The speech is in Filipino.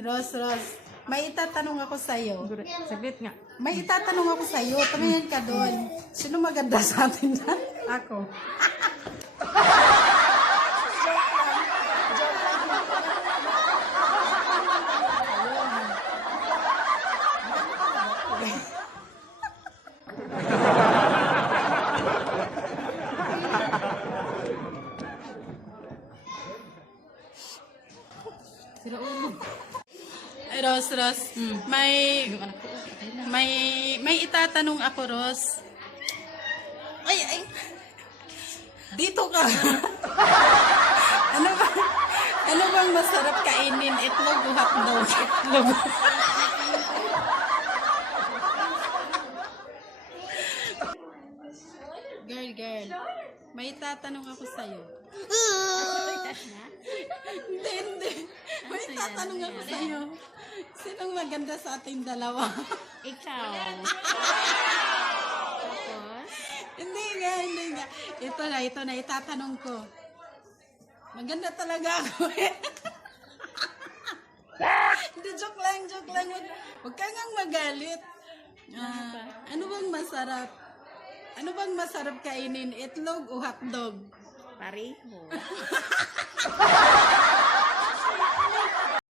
Ros, may itatanong ako sa'yo. Saglit nga. May itatanong ako sa'yo. Tumingin ka doon. Sino maganda sa atin dyan? Ako. Sira ulo. Ros, may itatanong ako, Ros. Ay. Dito ka. Ano bang masarap kainin? Itlog o hotdog? Itlog. Girl. May itatanong ako sa'yo. Hindi. May itatanong ako sa'yo. Sinong maganda sa ating dalawa? Ikaw. Hindi nga. Ito na, itatanong ko. Maganda talaga ako eh. Hindi, joke lang. Huwag ka ngang magalit. Ano bang masarap? Ano bang masarap kainin? Itlog o hotdog? Pareho.